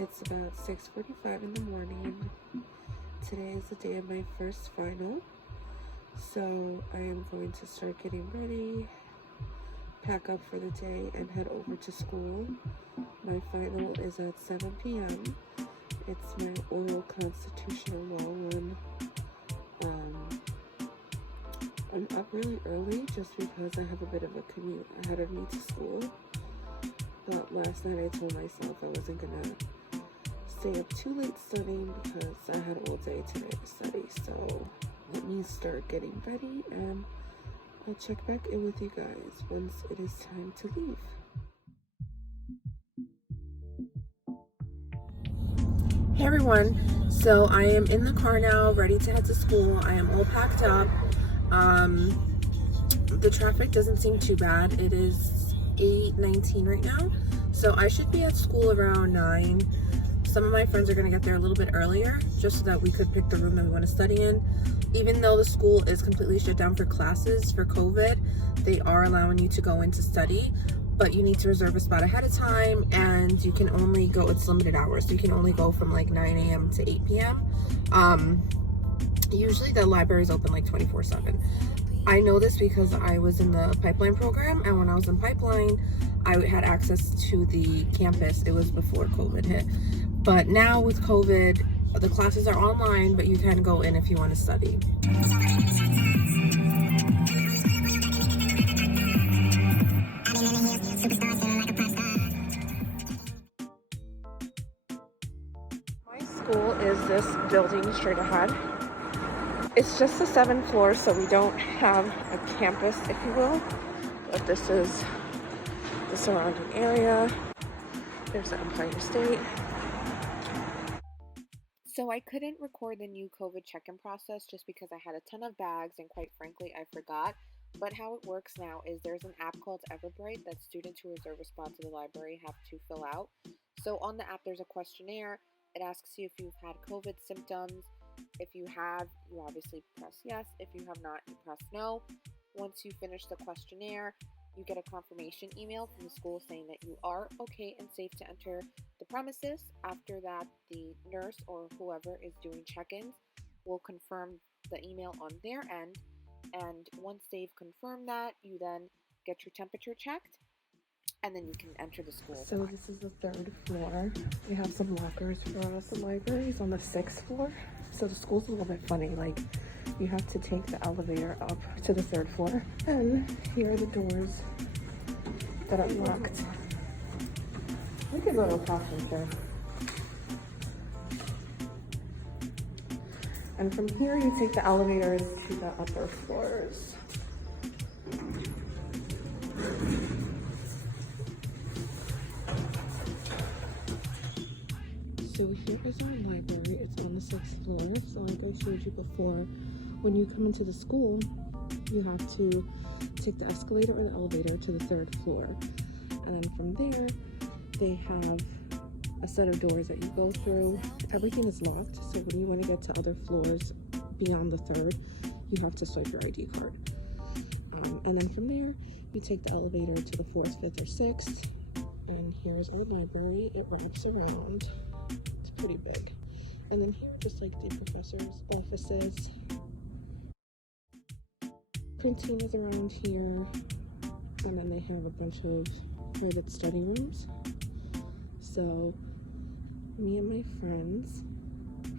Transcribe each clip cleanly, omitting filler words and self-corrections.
It's about 6:45 in the morning. Today is the day of my first final, so I am going to start getting ready, pack up for the day, and head over to school. My final is at 7 p.m. It's my oral constitutional law one. I'm up really early just because I have a bit of a commute ahead of me to school. But last night I told myself I wasn't gonna stay up too late studying because I had all day today to study. So let me start getting ready and I'll check back in with you guys once it is time to leave. Hey everyone, so I am in the car now, ready to head to school. I am all packed up. The traffic doesn't seem too bad. It is 8:19 right now, so I should be at school around 9. Some of my friends are going to get there a little bit earlier just so that we could pick the room that we want to study in. Even though the school is completely shut down for classes for COVID, they are allowing you to go in to study, but you need to reserve a spot ahead of time, and you can only go, it's limited hours, so you can only go from like 9 a.m. to 8 p.m. Usually the library is open like 24/7. I know this because I was in the pipeline program, and when I was in pipeline, I had access to the campus. It was before COVID hit. But now with COVID, the classes are online, but you can go in if you want to study. My school is this building straight ahead. It's just the 7th floor, so we don't have a campus, if you will. But this is the surrounding area. There's the Empire State. So I couldn't record the new COVID check-in process just because I had a ton of bags and quite frankly I forgot. But how it works now is there's an app called Everbright that students who reserve a spot to the library have to fill out. So on the app there's a questionnaire. It asks you if you've had COVID symptoms. If you have, you obviously press yes. If you have not, you press no. Once you finish the questionnaire, you get a confirmation email from the school saying that you are okay and safe to enter the premises. After that, the nurse or whoever is doing check-ins will confirm the email on their end. And once they've confirmed that, you then get your temperature checked, and then you can enter the school. So this is the 3rd floor. We have some lockers for us. The library is on the 6th floor. So the school's a little bit funny. Like, you have to take the elevator up to the 3rd floor. And here are the doors that are locked. Look at little classroom here. And from here, you take the elevators to the upper floors. So here is our library. It's on the 6th floor. So like I showed you before, when you come into the school, you have to take the escalator or the elevator to the 3rd floor. And then from there, they have a set of doors that you go through. Everything is locked, so when you want to get to other floors beyond the 3rd, you have to swipe your ID card. And then from there, you take the elevator to the 4th, 5th, or 6th. And here's our library. It wraps around. It's pretty big. And then here, just like the professors' offices. Printing is around here. And then they have a bunch of private study rooms. So me and my friends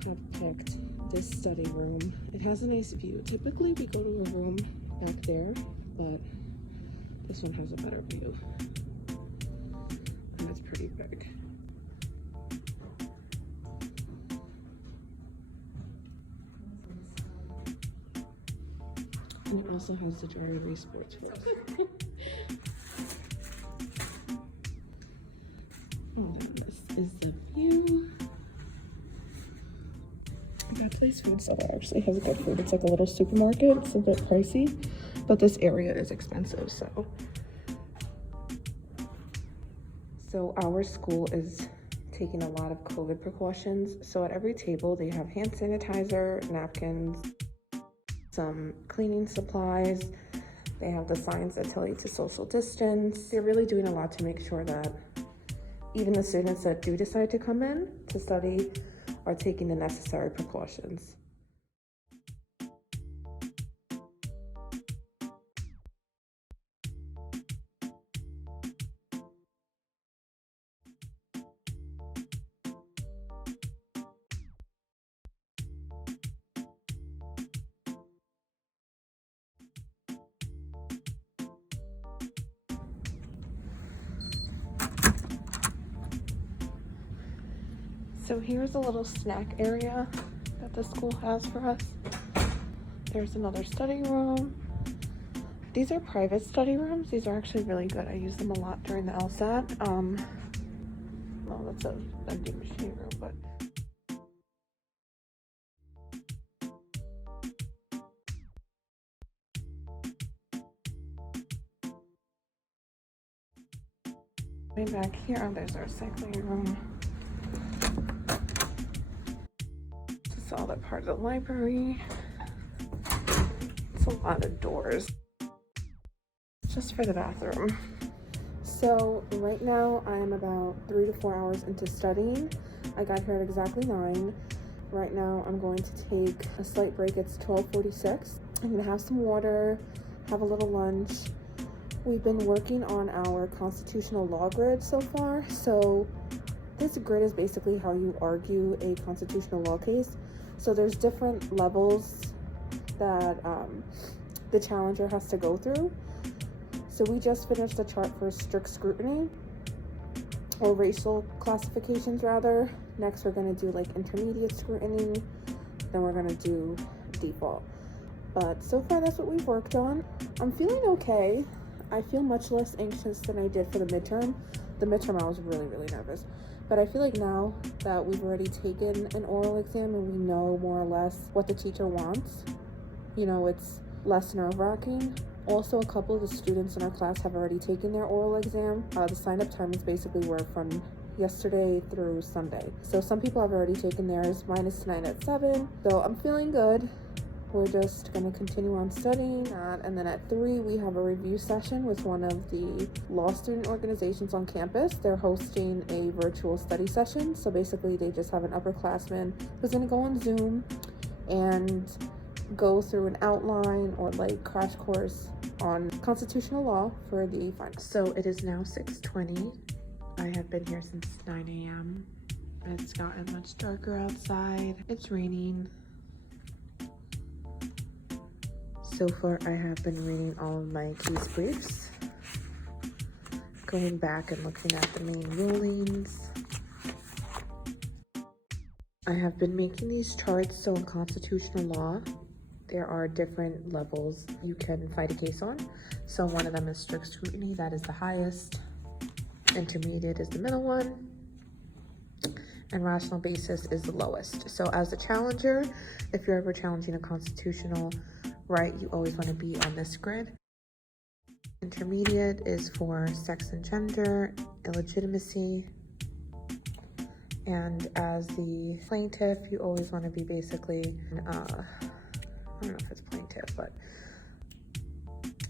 have picked this study room. It has a nice view. Typically we go to a room back there, but this one has a better view. And it's pretty big. And it also has the dry erase sports for us. And then this is the view. That place food center actually has good food. It's like a little supermarket. It's a bit pricey, but this area is expensive. So our school is taking a lot of COVID precautions. So at every table they have hand sanitizer, napkins, some cleaning supplies. They have the signs that tell you to social distance. They're really doing a lot to make sure that Even the students that do decide to come in to study are taking the necessary precautions. So here's a little snack area that the school has for us. There's another study room. These are private study rooms. These are actually really good. I use them a lot during the LSAT. Well, that's a vending machine room, but back here, there's our cycling room. This is all that part of the library. It's a lot of doors just for the bathroom. So right now I'm about 3 to 4 hours into studying. I got here at exactly 9. Right now I'm going to take a slight break. It's 12:46. I'm gonna have some water, have a little lunch. We've been working on our constitutional law grid so far. So this grid is basically how you argue a constitutional law case. So there's different levels that the challenger has to go through. So we just finished the chart for strict scrutiny, or racial classifications rather. Next we're going to do like intermediate scrutiny, then we're going to do default. But so far that's what we've worked on. I'm feeling okay. I feel much less anxious than I did for the midterm. The midterm I was really nervous. But I feel like now that we've already taken an oral exam and we know more or less what the teacher wants, you know, it's less nerve-wracking. Also, a couple of the students in our class have already taken their oral exam. The sign-up time is basically were from yesterday through Sunday. So some people have already taken theirs. Mine is tonight at 7. So I'm feeling good. We're just going to continue on studying. And then at 3, we have a review session with one of the law student organizations on campus. They're hosting a virtual study session. So basically, they just have an upperclassman who's going to go on Zoom and go through an outline or like crash course on constitutional law for the final. So it is now 6:20. I have been here since 9 a.m. It's gotten much darker outside. It's raining. So far I have been reading all of my case briefs, going back and looking at the main rulings. I have been making these charts. So in constitutional law, there are different levels you can fight a case on. So one of them is strict scrutiny, that is the highest. Intermediate is the middle one. And rational basis is the lowest. So as a challenger, if you're ever challenging a constitutional right, you always want to be on this grid. Intermediate is for sex and gender, illegitimacy. And as the plaintiff, you always want to be basically, I don't know if it's plaintiff, but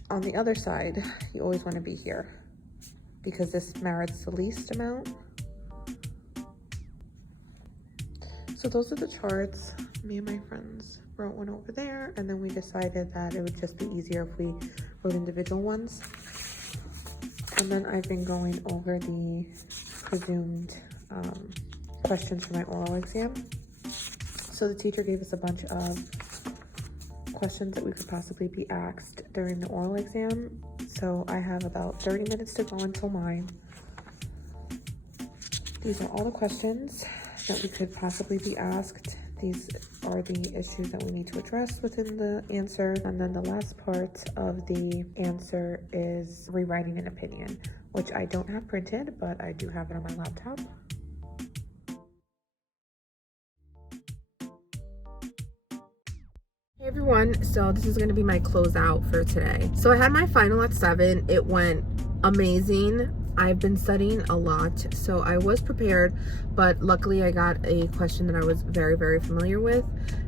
on the other side, you always want to be here because this merits the least amount. So those are the charts. Me and my friends wrote one over there, and then we decided that it would just be easier if we wrote individual ones. And then I've been going over the presumed questions for my oral exam. So the teacher gave us a bunch of questions that we could possibly be asked during the oral exam. So I have about 30 minutes to go until mine. These are all the questions that we could possibly be asked. These are the issues that we need to address within the answer. And then the last part of the answer is rewriting an opinion, which I don't have printed, but I do have it on my laptop. Hey everyone, so this is going to be my closeout for today. So I had my final at 7. It went amazing. I've been studying a lot, so I was prepared, but luckily I got a question that I was very familiar with.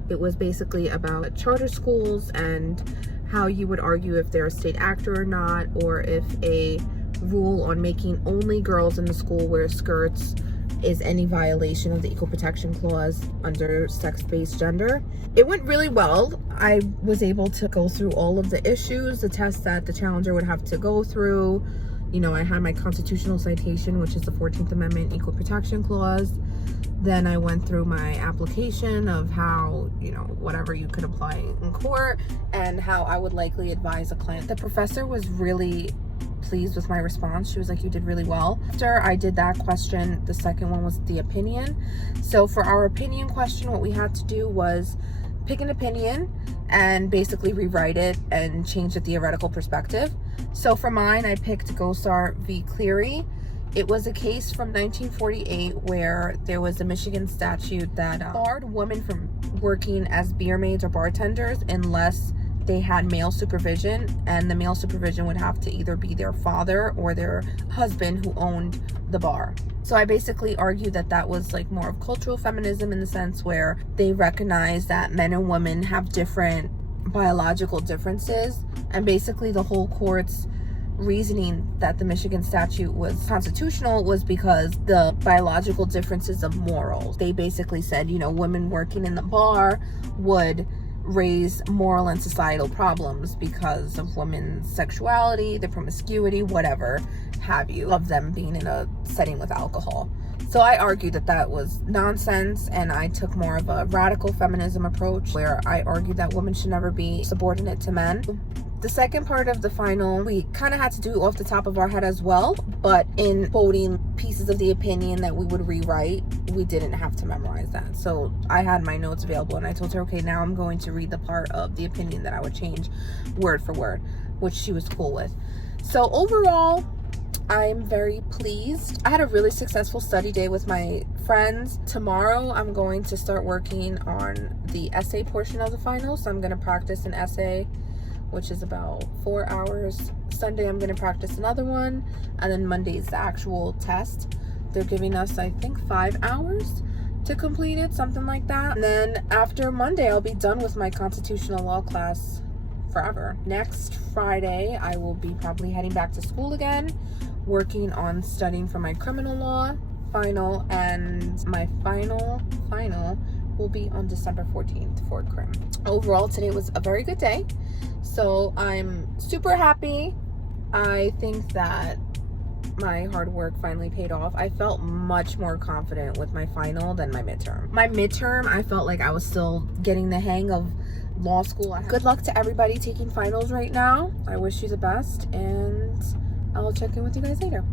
It was basically about charter schools and how you would argue if they're a state actor or not, or if a rule on making only girls in the school wear skirts is any violation of the Equal Protection Clause under sex-based gender. It went really well. I was able to go through all of the issues, the tests that the challenger would have to go through. You know, I had my constitutional citation, which is the 14th Amendment Equal Protection Clause. Then I went through my application of how, you know, whatever you could apply in court and how I would likely advise a client. The professor was really pleased with my response. She was like, you did really well. After I did that question, the second one was the opinion. So for our opinion question, what we had to do was pick an opinion and basically rewrite it and change the theoretical perspective. So for mine, I picked Gosar v. Cleary. It was a case from 1948 where there was a Michigan statute that barred women from working as beer maids or bartenders unless they had male supervision, and the male supervision would have to either be their father or their husband who owned the bar. So I basically argued that that was like more of cultural feminism in the sense where they recognize that men and women have different biological differences, and basically the whole court's reasoning that the Michigan statute was constitutional was because the biological differences of morals. They basically said, you know, women working in the bar would raise moral and societal problems because of women's sexuality, their promiscuity, whatever have you, of them being in a setting with alcohol. So I argued that that was nonsense, and I took more of a radical feminism approach where I argued that women should never be subordinate to men. The second part of the final, we kind of had to do off the top of our head as well, but in quoting pieces of the opinion that we would rewrite, we didn't have to memorize that. So I had my notes available, and I told her, okay, now I'm going to read the part of the opinion that I would change word for word, which she was cool with. So overall, I'm very pleased. I had a really successful study day with my friends. Tomorrow, I'm going to start working on the essay portion of the final, so I'm going to practice an essay, which is about 4 hours. Sunday, I'm going to practice another one. And then Monday is the actual test. They're giving us, I think, 5 hours to complete it, something like that. And then after Monday, I'll be done with my constitutional law class forever. Next Friday, I will be probably heading back to school again, working on studying for my criminal law final. And my final will be on December 14th for crim. Overall, today was a very good day. So I'm super happy. I think that my hard work finally paid off. I felt much more confident with my final than my midterm. My midterm, I felt like I was still getting the hang of law school. Good luck to everybody taking finals right now. I wish you the best, and I'll check in with you guys later.